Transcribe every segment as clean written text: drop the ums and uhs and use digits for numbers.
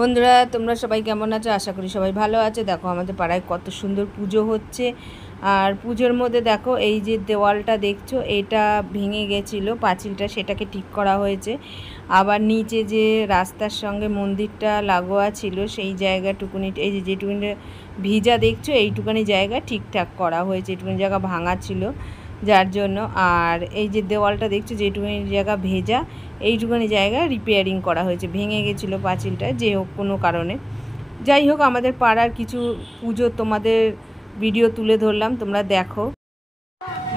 বন্ধুরা তোমরা সবাই কেমন আছো? আশা করি সবাই ভালো আছো। দেখো আমাদের পাড়ায় কত সুন্দর পুজো হচ্ছে। আর পুজোর মধ্যে দেখো এই যে দেওয়ালটা দেখছো, এটা ভেঙে গেছিলো পাঁচিলটা, সেটাকে ঠিক করা হয়েছে। আবার নিচে যে রাস্তার সঙ্গে মন্দিরটা লাগোয়া ছিল সেই জায়গাটুকুনি, এই যে যেটুকুনি ভিজা দেখছো এইটুকুনি জায়গা ঠিকঠাক করা হয়েছে, এইটুকুনি জায়গা ভাঙা ছিল যার জন্য। আর এই যে দেওয়ালটা দেখছো যেটুকুনি জায়গা ভেজা, এইটুকুনি জায়গা রিপেয়ারিং করা হয়েছে, ভেঙে গেছিলো পাঁচিলটা যে হোক কোনো কারণে। যাই হোক, আমাদের পাড়ার কিছু পুজো তোমাদের ভিডিও তুলে ধরলাম, তোমরা দেখো।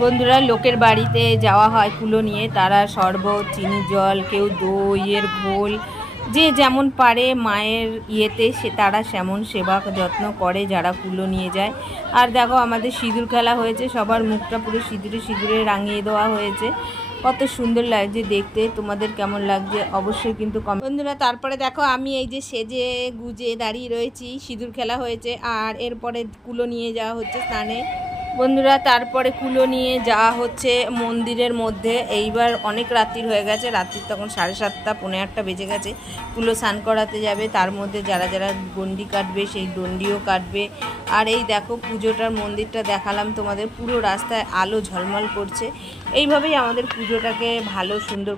বন্ধুরা লোকের বাড়িতে যাওয়া হয় কুলো নিয়ে, তারা শরবত, চিনি জল, কেউ দইয়ের ঘোল, যে যেমন পারে মায়ের ইয়েতে সে তারা সেমন সেবা যত্ন করে যারা কুলো নিয়ে যায়। আর দেখো আমাদের সিঁদুর খেলা হয়েছে, সবার মুখটা পুরো সিঁদুরে রাঙিয়ে দেওয়া হয়েছে। কত সুন্দর লাগছে দেখতে, তোমাদের কেমন লাগছে অবশ্যই কিন্তু কমেন্ট। বন্ধুরা তারপরে দেখো আমি এই যে সেজে গুজে দাঁড়িয়ে রয়েছি, সিঁদুর খেলা হয়েছে আর এরপরে কুলো নিয়ে যাওয়া হচ্ছে স্নানে। বন্ধুরা তারপরে কুলো নিয়ে যাওয়া হচ্ছে মন্দিরের মধ্যে। এইবার অনেক রাত্রির হয়ে গেছে, রাত্রির তখন 7:30 পৌনে 8টা বেজে গেছে। কুলো স্নান করাতে যাবে, তার মধ্যে যারা যারা গন্ডি কাটবে সেই দণ্ডিও কাটবে। আর এই দেখো পুজোটার মন্দিরটা দেখালাম তোমাদের, পুরো রাস্তায় আলো ঝলমল করছে। এইভাবেই আমাদের পুজোটাকে ভালো সুন্দর।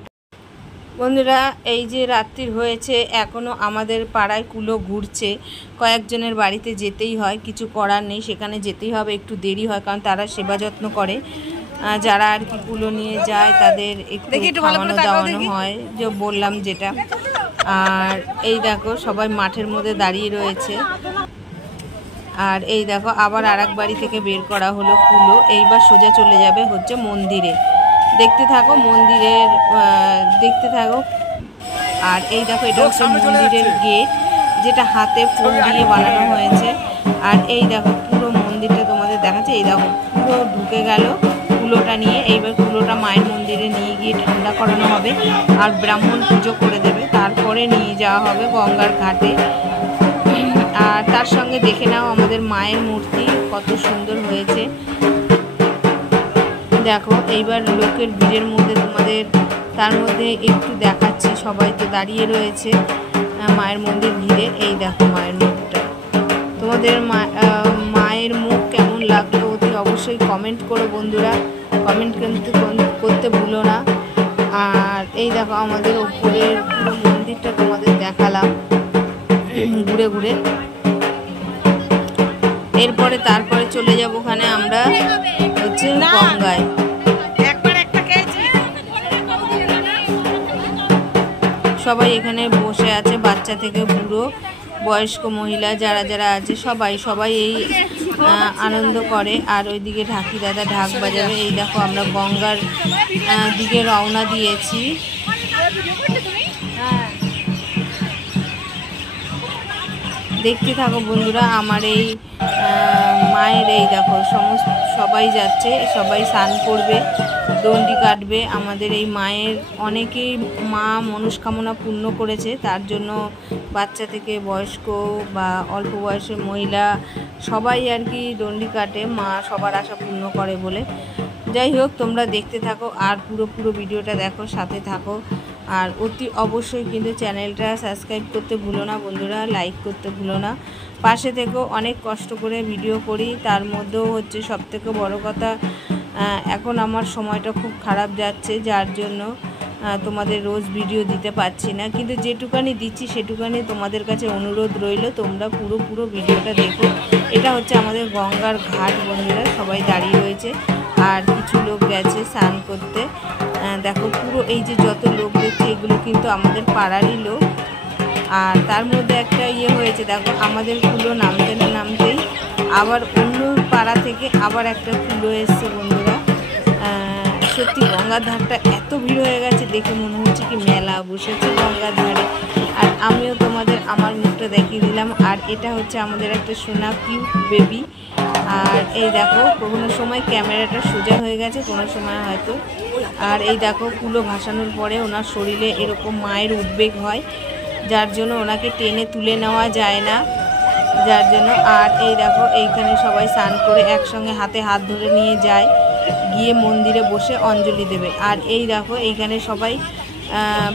বন্ধুরা এই যে রাত্রির হয়েছে, এখনও আমাদের পাড়ায় কুলো ঘুরছে। কয়েকজনের বাড়িতে যেতেই হয়, কিছু করার নেই, সেখানে যেতেই হবে। একটু দেরি হয় কারণ তারা সেবা যত্ন করে, যারা আর কি কুলো নিয়ে যায় তাদের একটু খাওয়ানো দাওয়ানো হয়, যে বললাম যেটা। আর এই দেখো সবাই মাঠের মধ্যে দাঁড়িয়ে রয়েছে। আর এই দেখো আবার আর এক বাড়ি থেকে বের করা হলো কুলো। এইবার সোজা চলে যাবে হচ্ছে মন্দিরে। দেখতে থাকো মন্দিরের, দেখতে থাকো। আর এই দেখো এটা হচ্ছে মন্দিরের গেট, যেটা হাতে ফুল দিয়ে বানানো হয়েছে। আর এই দেখো পুরো মন্দিরটা তোমাদের দেখাচ্ছে। এই দেখো পুরো ঢুকে গেল কুলোটা নিয়ে। এইবার কুলোটা মায়ের মন্দিরে নিয়ে গিয়ে ঠান্ডা করানো হবে আর ব্রাহ্মণ পুজো করে দেবে, তারপরে নিয়ে যাওয়া হবে গঙ্গার ঘাটে। আর তার সঙ্গে দেখে নাও আমাদের মায়ের মূর্তি কত সুন্দর হয়েছে। দেখো এইবার লোকের ভিড়ের মধ্যে তোমাদের তার মধ্যে একটু দেখাচ্ছি, সবাই তো দাঁড়িয়ে রয়েছে মায়ের মন্দির ঘিরে। এই দেখো মায়ের মুখটা, তোমাদের মায়ের মুখ কেমন লাগলো অতি অবশ্যই কমেন্ট করো বন্ধুরা, কমেন্ট কিন্তু করতে ভুলো না। আর এই দেখো আমাদের ওপরের পুরো মন্দিরটা তোমাদের দেখালাম ঘুরে ঘুরে। এরপরে তারপরে চলে যাব ওখানে আমরা হচ্ছে গঙ্গায়। সবাই এখানে বসে আছে, বাচ্চা থেকে বুড়ো, বয়স্ক মহিলা যারা যারা আছে সবাই এই আনন্দ করে। আর ওইদিকে ঢাকি দাদা ঢাক বাজাবে। এই দেখো আমরা গঙ্গার দিকে রওনা দিয়েছি। দেখতে থাকো বন্ধুরা আমার এই মায়ের, এই দেখো সবাই যাচ্ছে, সবাই স্নান করবে, দণ্ডি কাটবে। আমাদের এই মায়ের অনেকেই মা মনস্কামনা পূর্ণ করেছে, তার জন্য বাচ্চা থেকে বয়স্ক বা অল্প বয়সের মহিলা সবাই আর কি দণ্ডি কাটে, মা সবার আশা পূর্ণ করে বলে। যাই হোক তোমরা দেখতে থাকো আর পুরো ভিডিওটা দেখো, সাথে থাকো। আর অতি অবশ্যই কিন্তু চ্যানেলটা সাবস্ক্রাইব করতে ভুলো না বন্ধুরা, লাইক করতে ভুলো না, পাশে থেকেও। অনেক কষ্ট করে ভিডিও করি, তার মধ্যেও হচ্ছে সবথেকে বড় কথা এখন আমার সময়টা খুব খারাপ যাচ্ছে, যার জন্য তোমাদের রোজ ভিডিও দিতে পারছি না। কিন্তু যেটুকানি দিচ্ছি সেটুকানি তোমাদের কাছে অনুরোধ রইল, তোমরা পুরো ভিডিওটা দেখো। এটা হচ্ছে আমাদের গঙ্গার ঘাট বন্ধুরা, সবাই দাঁড়িয়ে রয়েছে আর কিছু লোক গেছে স্নান করতে। দেখো পুরো এই যে যত লোক দেখছে এগুলো কিন্তু আমাদের পাড়ারই লোক। আর তার মধ্যে একটা হয়েছে, দেখো আমাদের কুলো নামতেই আবার অন্য পাড়া থেকে আবার একটা কুলো এসছে বন্ধুরা। সত্যি গঙ্গার ধারটা এত ভিড় হয়ে গেছে, দেখে মনে হচ্ছে কি মেলা বসেছে গঙ্গার ধারে। আর আমিও তোমাদের আমার মুখটা দেখিয়ে দিলাম। আর এটা হচ্ছে আমাদের একটা সোনা কিউট বেবি। আর এই দেখো কোনো সময় ক্যামেরাটা সোজা হয়ে গেছে, কোনো সময় হয়তো। আর এই দেখো কুলো ভাসানোর পরে ওনার শরীরে এরকম মায়ের উদ্বেগ হয়, যার জন্য ওনাকে টেনে তুলে নেওয়া যায় না, যার জন্য। আর এই দেখো এইখানে সবাই স্নান করে একসঙ্গে হাতে হাত ধরে নিয়ে যায়, গিয়ে মন্দিরে বসে অঞ্জলি দেবে। আর এই দেখো এইখানে সবাই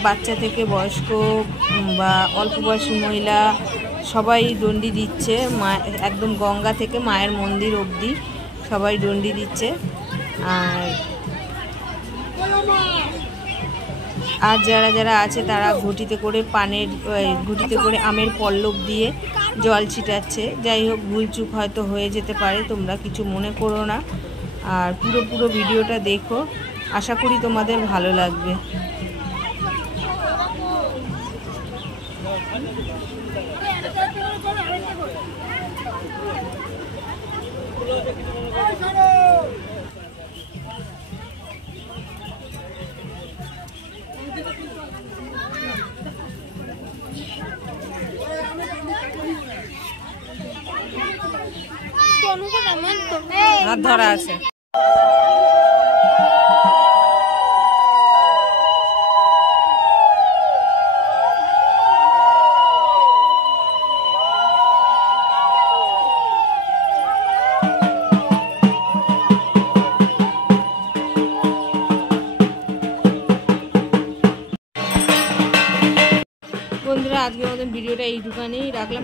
বাচ্চা থেকে বয়স্ক বা অল্প বয়সী মহিলা সবাই ডন্ডি দিচ্ছে। একদম গঙ্গা থেকে মায়ের মন্দির অবধি সবাই ডন্ডি দিচ্ছে। আর যারা যারা আছে তারা ঘটিতে করে আমের পল্লব দিয়ে জল ছিটাচ্ছে। যাই হোক, ভুলচুক হয়তো হয়ে যেতে পারে, তোমরা কিছু মনে করো না। আর পুরো ভিডিওটা দেখো, আশা করি তোমাদের ভালো লাগবে। হাত ধরা আছে। বন্ধুরা, আজকের মতন ভিডিওটা এইটুখানেই রাখলাম।